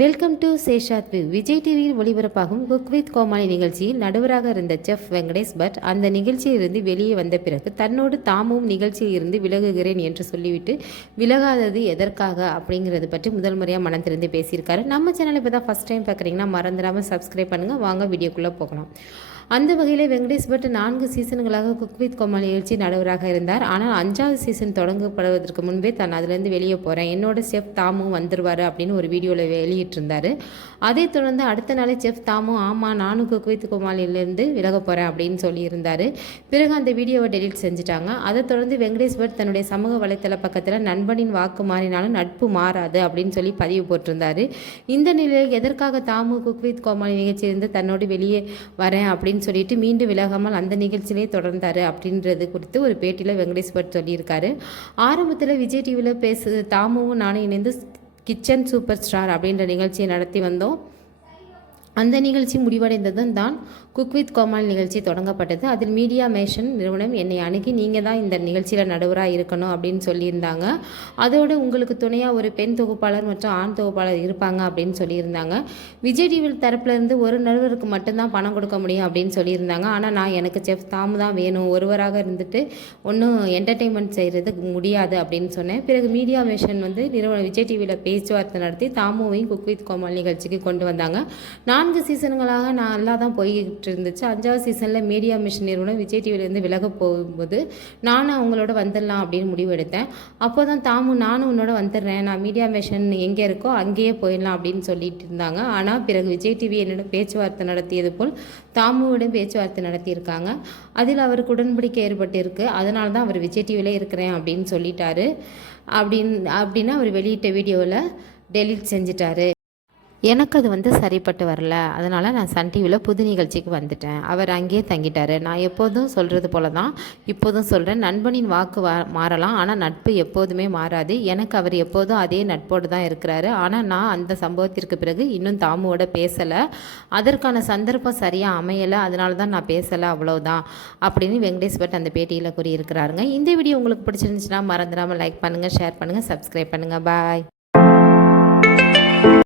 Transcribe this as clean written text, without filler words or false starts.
Welcome to Seshad view. Vijay டிவியில் ஒளிபரப்பாகும் cook with கோமாளி நிகழ்ச்சியில் நடுவராக இருந்த செஃப் வெங்கடேஷ் பட் அந்த நிகழ்ச்சியிலிருந்து வெளியே வந்த பிறகு தன்னோடு தாமும் நிகழ்ச்சியில் இருந்து விலகுகிறேன் என்று சொல்லிவிட்டு விலகாதது எதற்காக அப்படிங்கிறது பற்றி முதல் முறையாக மனம் திறந்து பேசியிருக்காரு. நம்ம சேனல் இப்போ தான் ஃபஸ்ட் டைம் பார்க்குறீங்கன்னா மறந்துடாமல் சப்ஸ்கிரைப் பண்ணுங்கள். வாங்க வீடியோக்குள்ளே போகலாம். அந்த வகையில் வெங்கடேஷ் பட் 4 சீசன்களாக குக் வித் கோமாளி நிகழ்ச்சி நடுவராக இருந்தார். ஆனால் 5வது சீசன் தொடங்கப்படுவதற்கு முன்பே தான் அதுலேருந்து வெளியே போகிறேன், என்னோட செஃப் தாமும் வந்துடுவார் அப்படின்னு ஒரு வீடியோவில் வெளியிட்டிருந்தார். அதைத் தொடர்ந்து அடுத்த நாளே செஃப் தாமும் ஆமாம் நானும் குக் வித் கோமாளியிலேருந்து விலக போகிறேன் அப்படின்னு சொல்லியிருந்தார். பிறகு அந்த வீடியோவை டெலிட் செஞ்சுட்டாங்க. அதை தொடர்ந்து வெங்கடேஷ் பட் தன்னுடைய சமூக வலைத்தள பக்கத்தில் நண்பனின் வாக்கு மாறினாலும் நட்பு மாறாது அப்படின்னு சொல்லி பதிவு போட்டிருந்தார். இந்த நிலையில் எதற்காக தாமு குக் வித் கோமாளி நிகழ்ச்சியிலிருந்து தன்னோடு வெளியே வரேன் அப்படின்னு சொல்லிட்டு மீண்டும் விலகாமல் அந்த நிகழ்ச்சியிலே தொடர்ந்தார் அப்படின்றது குறித்து ஒரு பேட்டியில் வெங்கடேஷ் பட் சொல்லியிருக்காரு. ஆரம்பத்தில் விஜய் டிவியில் தாமுவும் நானும் இணைந்து கிச்சன் சூப்பர் ஸ்டார் அப்படின்ற நிகழ்ச்சியை நடத்தி வந்தோம். அந்த நிகழ்ச்சி முடிவடைந்ததும் தான் குக் வித் கோமாளி நிகழ்ச்சி தொடங்கப்பட்டது. அதில் மீடியா மேஷன் நிறுவனம் என்னை அணுகி நீங்கள் தான் இந்த நிகழ்ச்சியில் நடுவராக இருக்கணும் அப்படின்னு சொல்லியிருந்தாங்க. அதோடு உங்களுக்கு துணையாக ஒரு பெண் தொகுப்பாளர் மற்றும் ஆண் தொகுப்பாளர் இருப்பாங்க அப்படின்னு சொல்லியிருந்தாங்க. விஜய் டிவியில் தரப்புலேருந்து ஒரு நடுவருக்கு மட்டும்தான் பணம் கொடுக்க முடியும் அப்படின்னு சொல்லியிருந்தாங்க. ஆனால் நான் எனக்கு செஃப் தாமு தான் வேணும், ஒருவராக இருந்துட்டு ஒன்றும் என்டர்டெயின்மெண்ட் செய்கிறது முடியாது அப்படின்னு சொன்னேன். பிறகு மீடியா மேஷன் நிறுவனம் விஜய் டிவியில் பேச்சுவார்த்தை நடத்தி தாமுவையும் குக் வித் கோமாளி நிகழ்ச்சிக்கு கொண்டு வந்தாங்க. 4 சீசன்களாக நல்லா தான் போய்கிட்டு இருந்துச்சு. 5வது சீசனில் மீடியா மிஷன் நிறுவனம் விஜய் டிவிலேருந்து விலக போகும்போது நானும் அவங்களோட வந்துடலாம் அப்படின்னு முடிவு எடுத்தேன். அப்போ தான் தாமு நானும் உன்னோட வந்துடுறேன், நான் மீடியா மிஷன் எங்கே இருக்கோ அங்கேயே போயிடலாம் அப்படின்னு சொல்லிட்டு இருந்தாங்க. ஆனால் பிறகு விஜய் டிவி என்னிடம் பேச்சுவார்த்தை நடத்தியது போல் தாமுவிடம் பேச்சுவார்த்தை நடத்தியிருக்காங்க. அதில் அவருக்கு உடன்படிக்கை ஏற்பட்டிருக்கு. அதனால தான் அவர் விஜய் டிவிலே இருக்கிறேன் அப்படின்னு சொல்லிட்டாரு. அப்படின்னு அவர் வெளியிட்ட வீடியோவில் டெலிட் செஞ்சிட்டாரு. எனக்கு அது சரிப்பட்டு வரல, அதனால் நான் சன் டிவியில் புது நிகழ்ச்சிக்கு வந்துட்டேன். அவர் அங்கேயே தங்கிட்டார். நான் எப்போதும் சொல்கிறது போல தான் இப்போதும் சொல்கிறேன், நண்பனின் வாக்கு மாறலாம், ஆனால் நட்பு எப்போதுமே மாறாது. எனக்கு அவர் எப்போதும் அதே நட்போடு தான் இருக்கிறாரு. ஆனால் நான் அந்த சம்பவத்திற்கு பிறகு இன்னும் தாமுவோட பேசலை, அதற்கான சந்தர்ப்பம் சரியாக அமையலை, அதனால தான் நான் பேசலை, அவ்வளோதான் அப்படின்னு வெங்கடேஷ் பட் அந்த பேட்டியில் கூறியிருக்கிறாருங்க. இந்த வீடியோ உங்களுக்கு பிடிச்சிருந்துச்சுன்னா மறந்துடாமல் லைக் பண்ணுங்கள், ஷேர் பண்ணுங்கள், சப்ஸ்கிரைப் பண்ணுங்கள். பாய்.